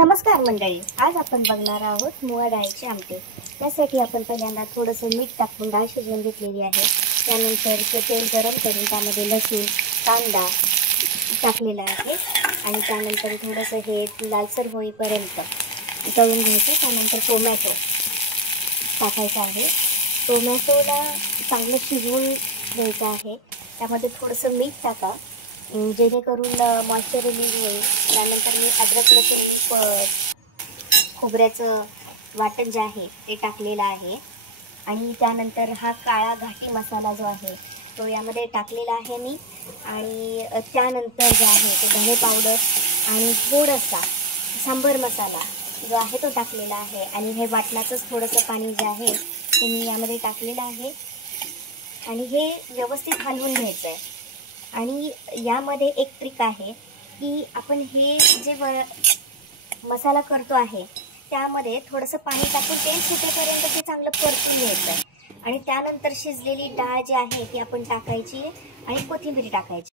नमस्कार मंडळी, आज आपण बघणार आहोत मुगा डाळीचे आमटे। त्यासाठी आपण पहिल्यांदा थोडंसं मीठ टाकून डाळ शिजवून घेतलेली आहे। त्यानंतर तेल गरम करून त्यामध्ये लसूण कांदा टाकलेला आहे आणि त्यानंतर थोडंसं हे लालसर होईपर्यंत तळून घ्यायचं। त्यानंतर टोमॅटो टाकायचा आहे। टोमॅटोला चांगलं शिजवून घ्यायचं आहे। त्यामध्ये थोडंसं मीठ टाका जेणेकरून मॉइश्चर रिलीज होईल। त्यानंतर मी अद्रक लसूण खोबऱ्याचं वाटण जे आहे ते टाकलेलं आहे आणि त्यानंतर हा काळा घाटी मसाला जो आहे तो यामध्ये टाकलेला आहे मी। आणि त्यानंतर जे आहे ते धने पावडर आणि थोडासा सांबर मसाला जो आहे तो टाकलेला आहे आणि हे वाटणाचंच थोडंसं पाणी जे आहे ते मी यामध्ये टाकलेलं आहे आणि हे व्यवस्थित हलवून घ्यायचं आहे। आणि यामध्ये एक ट्रिक आहे की आपण हे जे मसाला करतो आहे त्यामध्ये थोडंसं पाणी टाकून तेल सुटेपर्यंत ते चांगलं परतून घ्यायचं आहे आणि त्यानंतर शिजलेली डाळ जी आहे ती आपण टाकायची आणि कोथिंबीर टाकायची।